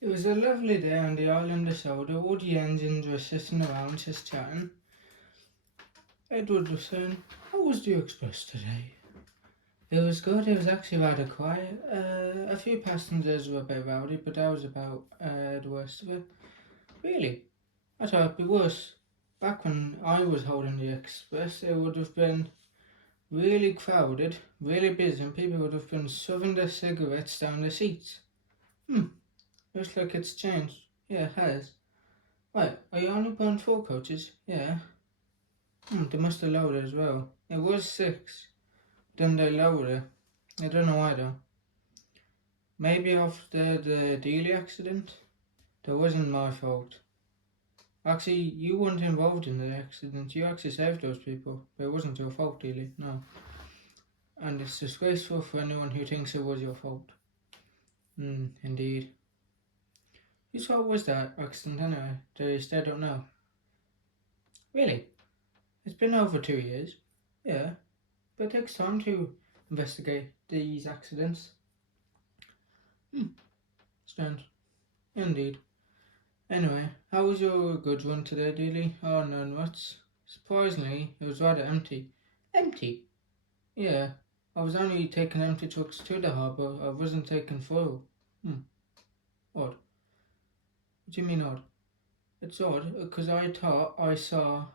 It was a lovely day on the island of Soda. All the engines were sitting around just chatting. Edward was saying, "How was the express today?" "It was good. It was actually rather quiet. A few passengers were a bit rowdy, but that was about the worst of it." "Really? I thought it'd be worse. Back when I was holding the express, it would have been really crowded, really busy, and people would have been shoving their cigarettes down the seats." "Hmm, looks like it's changed." "Yeah, it has." "Right, are you only putting four coaches?" "Yeah." They must have lowered it as well. It was six, then they lowered it. I don't know why though. Maybe after the Dealey accident? That wasn't my fault. Actually, you weren't involved in the accident. You actually saved those people. But it wasn't your fault, Dealey. No. And it's disgraceful for anyone who thinks it was your fault. Indeed. Whose fault was that accident anyway? They still don't know. Really? It's been over 2 years. Yeah, but it takes time to investigate these accidents. Strange. Indeed. Anyway, how was your goods run today, Dealey? Oh, no nuts. Surprisingly, it was rather empty. Empty? Yeah. I was only taking empty trucks to the harbour. I wasn't taking full. Odd. What do you mean odd? It's odd, because I thought I saw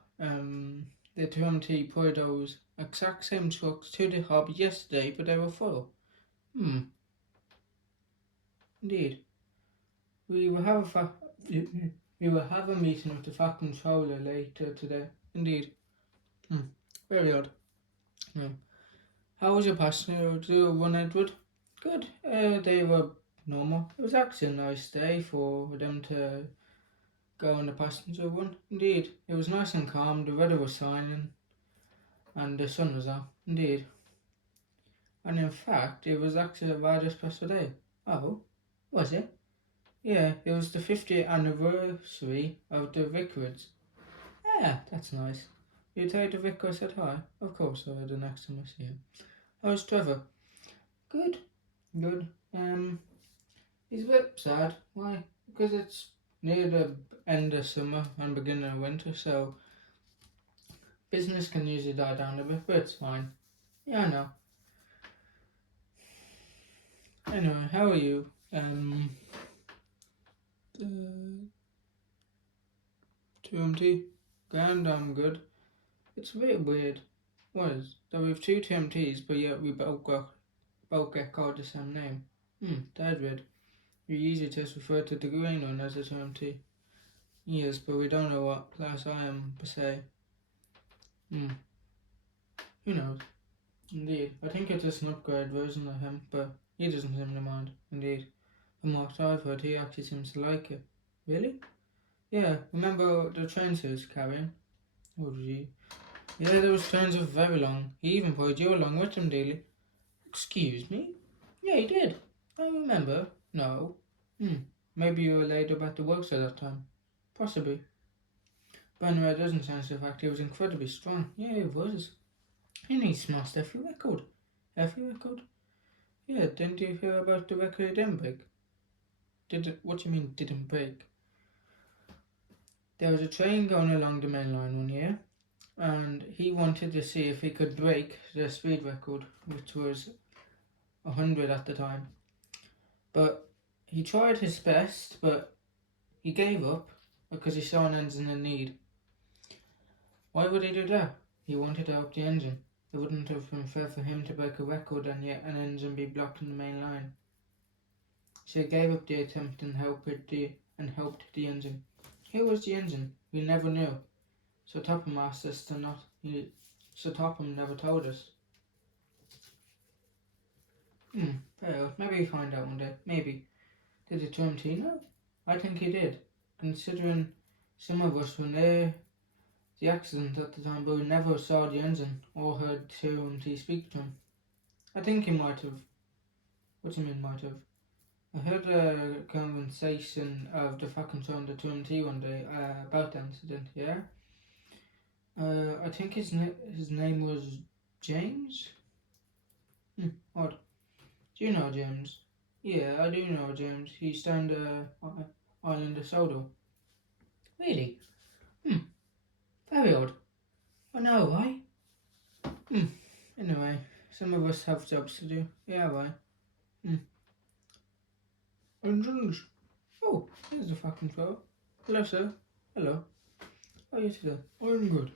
the 2MT put those exact same trucks to the harbour yesterday, but they were full. Indeed. We will have a we will have a meeting with the Fat Controller later today. Indeed. Very odd. Yeah. How was your passenger one, Edward? Good. They were normal. It was actually a nice day for them to go on the passenger one. Indeed. It was nice and calm. The weather was shining, and the sun was out. Indeed. And in fact, it was actually a rather special day. Oh, was it? Yeah, it was the 50th anniversary of the vicarage. Yeah, that's nice. You told the vicar I said hi? Of course I would the next time I see him. How's Trevor? Good. Good. He's a bit sad. Why? Because it's near the end of summer and beginning of winter, so business can usually die down a bit, but it's fine. Yeah, I know. Anyway, how are you? Uh, 2MT? Grand, I'm good. It's a bit weird. Was that we've two TMTs, but yet we both get called the same name. That's weird. You usually just refer to the green one as a TMT. Yes, but we don't know what class I am per se. Who knows? Indeed. I think it's just an upgrade version of him, but he doesn't seem to mind. Indeed. From what I've heard, he actually seems to like it. Really? Yeah, remember the trains he was carrying? Oh, gee. Yeah, those trains were very long. He even pulled you along with him daily. Excuse me? Yeah, he did. I remember. No. Maybe you were laid up at the works at that time. Possibly. But anyway, it doesn't change the fact he was incredibly strong. Yeah, he was. And he smashed every record. Every record? Yeah, didn't you hear about the record he didn't break? What do you mean, didn't break? There was a train going along the main line one year, and he wanted to see if he could break the speed record, which was 100 at the time. But he tried his best, but he gave up because he saw an engine in need. Why would he do that? He wanted to help the engine. It wouldn't have been fair for him to break a record and yet an engine be blocked in the main line. So he gave up the attempt and helped the engine. Here was the engine. We never knew. So Topham asked us to not. So Topham never told us. Fair. Maybe we find out one day. Maybe. Did the 2MT know? I think he did, considering some of us were near the accident at the time, but we never saw the engine or heard 2MT speak to him. I think he might have. What do you mean, might have? I heard a conversation of the fucking on the 2MT one day about the incident, yeah? I think his name was James? Odd. Do you know James? Yeah, I do know James. He's down the island of Sodo. Really? Hmm, very odd. I know why. Hmm, anyway, some of us have jobs to do. Yeah, why? Hmm. Engines. Oh, here's the fucking photo. Hello, sir. Hello. How are you today? I'm good.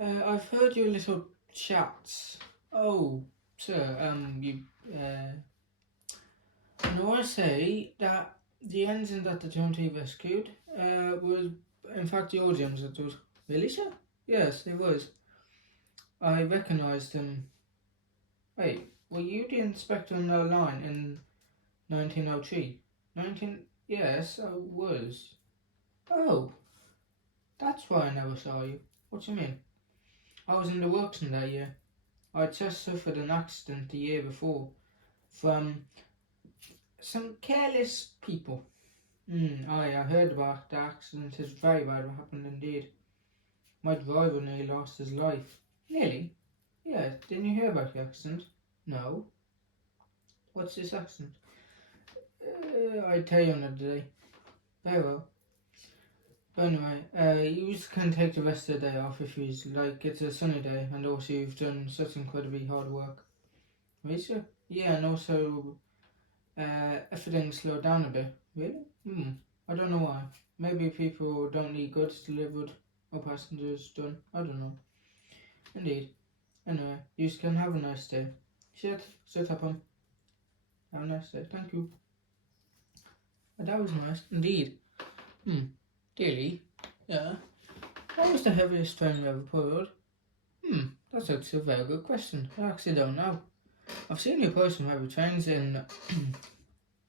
I've heard your little chats. Oh, sir, and I want to say that the engine that the TMT rescued was, in fact, the audience that was. Really, sir? Yes, it was. I recognised him. Wait, were you the inspector on the line in 1903? 19. Yes, I was. Oh, that's why I never saw you. What do you mean? I was in the works in that year. I just suffered an accident the year before from some careless people. I heard about the accident. It's very bad what happened indeed. My driver nearly lost his life. Nearly? Yeah, didn't you hear about the accident? No. What's this accident? I'd tell you another day. Very well. But anyway, you can take the rest of the day off if you like. It's a sunny day, and also you've done such incredibly hard work. Are you? Yeah, and also everything slowed down a bit. Really? I don't know why. Maybe people don't need goods delivered or passengers done. I don't know. Indeed. Anyway, you can have a nice day. Sit up on. Have a nice day. Thank you. That was nice. Indeed. Daily? Yeah. What was the heaviest train you ever pulled? That's actually a very good question. I actually don't know. I've seen you pull some heavy trains in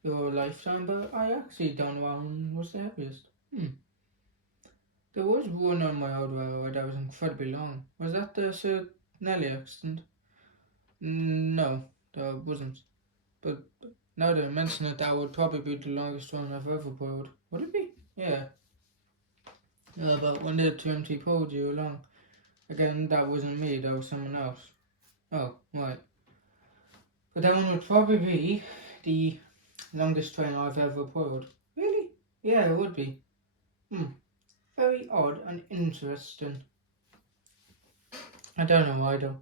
your lifetime, but I actually don't know what one was the heaviest. There was one on my old railway that was incredibly long. Was that the Sir Nelly accident? No, there wasn't. But now that I mention it, that would probably be the longest one I've ever pulled. Would it be? Yeah. But when the TMT pulled you along, again, that wasn't me, that was someone else. Oh, right. But that one would probably be the longest train I've ever pulled. Really? Yeah, it would be. Very odd and interesting. I don't know why though.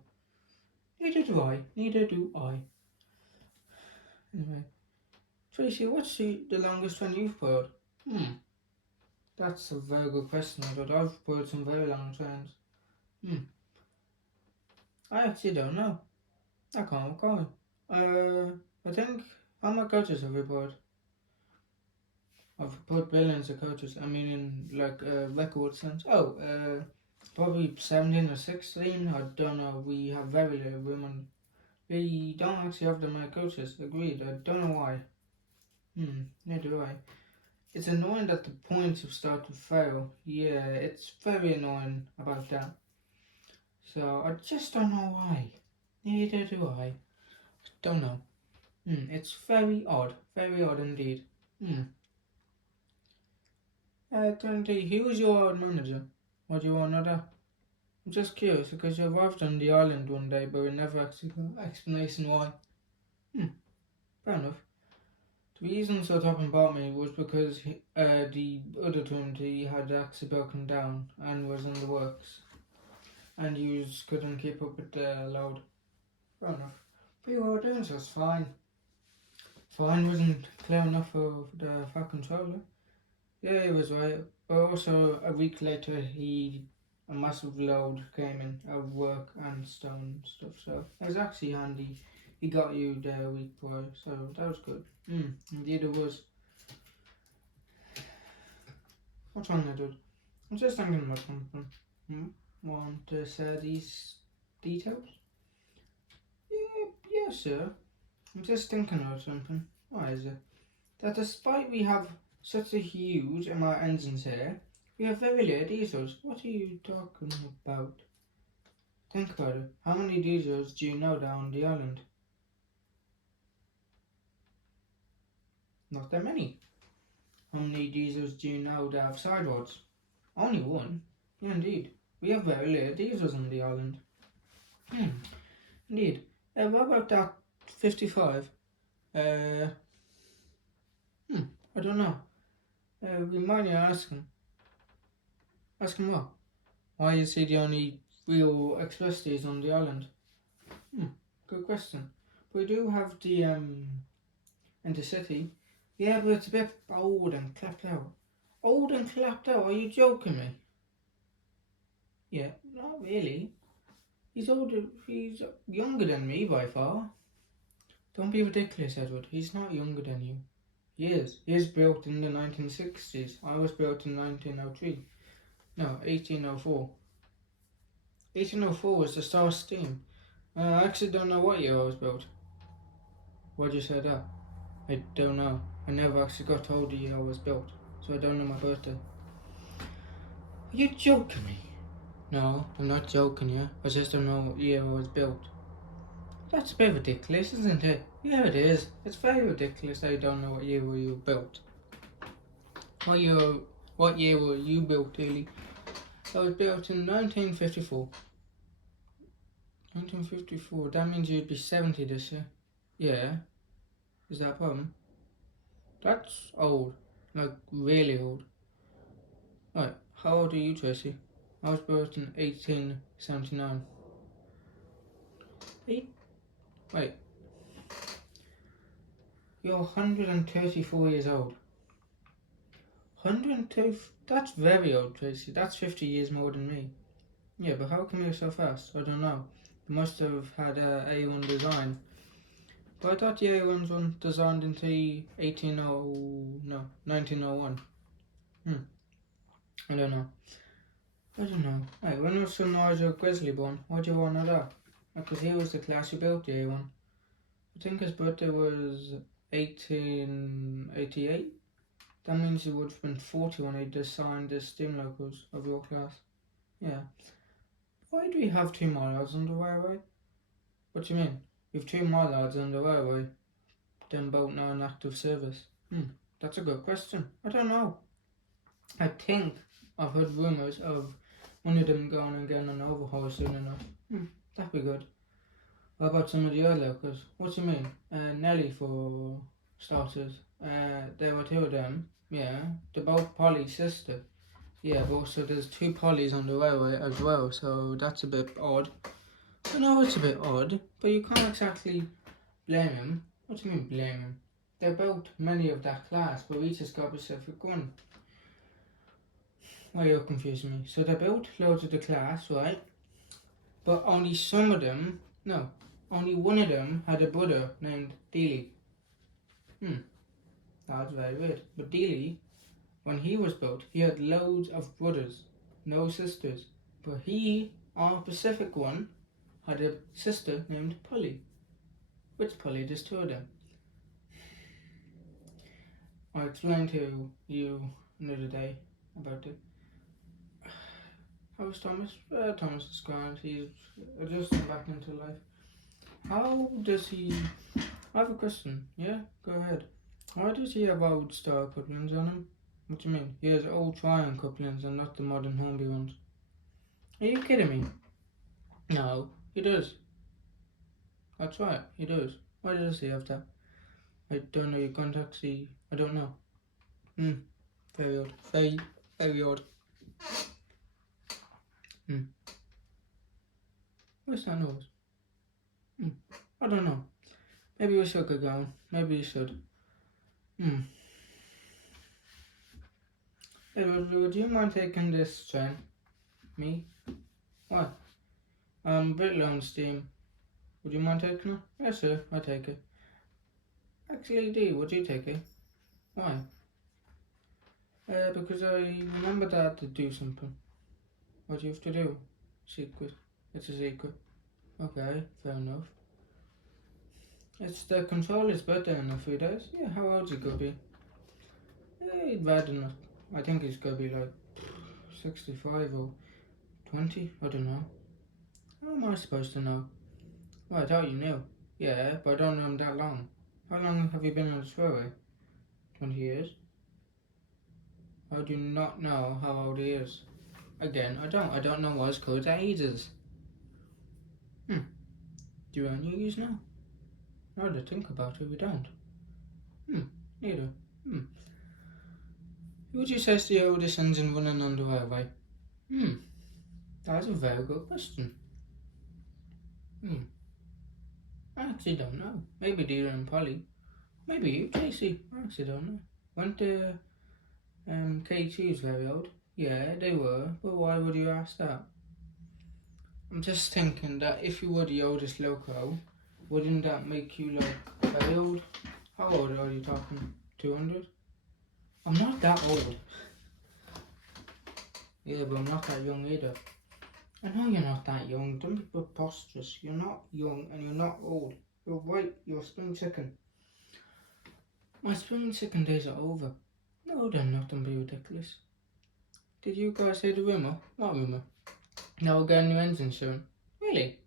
Neither do I. Anyway. Tracy, what's the longest one you've pulled? That's a very good question, but I've pulled some very long trains. I actually don't know. I can't recall. I think, how many coaches have we pulled? I've pulled billions of coaches. I mean, in like record sense. Probably 17 or 16. I don't know. We have very little women. We don't actually have that many coaches. Agreed. I don't know why. Neither do I. It's annoying that the points have started to fail. Yeah, it's very annoying about that. So I just don't know why. Neither do I. Don't know. It's very odd indeed. Tony, who was your old manager? Or do you want to know that? I'm just curious because you arrived on the island one day, but we never actually got an explanation why. Fair enough. The reason Sir Topham bought me was because the other Trinity had actually broken down and was in the works, and you just couldn't keep up with the load. Fair enough. But you were doing just fine. Fine wasn't clear enough for the Fat Controller. Yeah, he was right. But also, a week later, a massive load came in of work and stone stuff, so it was actually handy. He got you there a week prior, so that was good. Indeed it was. What's wrong there, dude? I'm just thinking about something. Want to say these details? Yeah, sir. I'm just thinking about something. Why is it? That despite we have such a huge amount of engines here, we have very little diesels. What are you talking about? Think about it. How many diesels do you know down the island? Not that many. How many diesels do you know that have side roads? Only one. Yeah, indeed. We have very little diesels on the island. Indeed. What about that 55? I don't know. We might ask him. Ask him what? Why is he the only real express days on the island? Good question. We do have the Intercity. Yeah, but it's a bit old and clapped out. Old and clapped out? Are you joking me? Yeah, not really. He's older. He's younger than me by far. Don't be ridiculous, Edward. He's not younger than you. He is. He is built in the 1960s. I was built in 1903. No, 1804. 1804 was the Star Steam. I actually don't know what year I was built. Why'd you say that? I don't know. I never actually got told the year I was built, so I don't know my birthday. Are you joking me? No, I'm not joking you. I just don't know what year I was built. That's a bit ridiculous, isn't it? Yeah, it is. It's very ridiculous that you don't know what year you were built. What year were you built, Daly? I was built in 1954. 1954, that means you'd be 70 this year. Yeah. Is that a problem? That's old. Like, really old. Right, how old are you, Tracy? I was built in 1879. Wait. You're 134 years old. 102? That's very old, Tracy. That's 50 years more than me. Yeah, but how come you're so fast? I don't know. You must have had a A1 design. But I thought the A1s were designed into 1901. I don't know. Hey, when was Sir Nigel Grizzly born? What do you want to know that? Because he was the class who built the A1. I think his birthday was 1888. That means he would have been 40 when he designed the steam locos of your class. Yeah. Why do we have two Millards on the railway? What do you mean? We have two Millards on the railway, then both now in active service. That's a good question. I don't know. I think I've heard rumours of one of them going and getting an overhaul soon enough. That'd be good. What about some of the other locos? What do you mean? Nelly for starters. There were two of them. Yeah, they're both Polly's sister. Yeah, but also there's two Pollys on the railway as well, so that's a bit odd. I know it's a bit odd, but you can't exactly blame him. What do you mean blame him? They're both many of that class, but each has got a specific one. Why you're confusing me? So they built loads of the class, right? But only some of them, no, only one of them had a brother named Dealey. That's very weird. But Dealey, when he was built, he had loads of brothers, no sisters. But he, our Pacific one, had a sister named Polly. Which Polly? There's two of them. I explained to you another day about it. How's Thomas? Thomas is grand. He's adjusting back into life. How does he... I have a question. Yeah? Go ahead. Why does he have old style couplings on him? What do you mean? He has old Triumph couplings and not the modern Hornby ones. Are you kidding me? No, he does. That's right, he does. Why does he have that? I don't know your contacts, I don't know. Very odd. Very, very odd. What's that noise? I don't know. Maybe we should get going. Maybe we should. Hey, would you mind taking this train? Me? What? A bit low on steam. Would you mind taking it? Yes, sir. I'll take it. Actually, Dee, would you take it? Why? Because I remembered I had to do something. What do you have to do? Secret. It's a secret. Okay, fair enough. It's the controller's birthday in a few days. Yeah, how old's he gonna be? He'd rather not. I think he's gonna be like 65 or 20. I don't know. How am I supposed to know? Well, I thought you knew. Yeah, but I don't know him that long. How long have you been on this railway? 20 years? How do you not know how old he is? Again, I don't know what his code age is. Do you own your use now? Now to think about it, we don't. Neither. Would you say the oldest engine running on the railway? That's a very good question. I actually don't know. Maybe Dina and Polly. Maybe you, Tracy. I actually don't know. Weren't K2s very old? Yeah, they were, but why would you ask that? I'm just thinking that if you were the oldest loco, wouldn't that make you like very old? How old are you talking? 200? I'm not that old. Yeah, but I'm not that young either. I know you're not that young. Don't be preposterous. You're not young and you're not old. You're right. You're a spring chicken. My spring chicken days are over. No, they're not. Don't be ridiculous. Did you guys hear the rumour? What rumour? Now we're getting new engine soon. Really?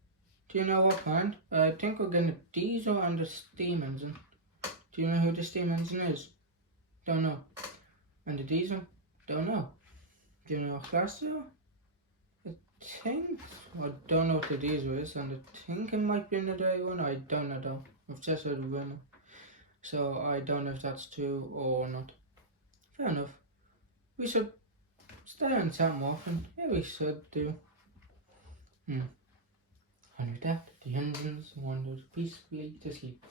Do you know what kind? I think we're getting a diesel and a steam engine. Do you know who the steam engine is? Don't know. And the diesel? Don't know. Do you know what class they are? I think I don't know what the diesel is, and I think it might be another one. I don't know though. I've just heard a rumour, so I don't know if that's true or not. Fair enough. We should stay on chat more often. Yeah, we should do. And with that, the engines wandered peacefully to sleep.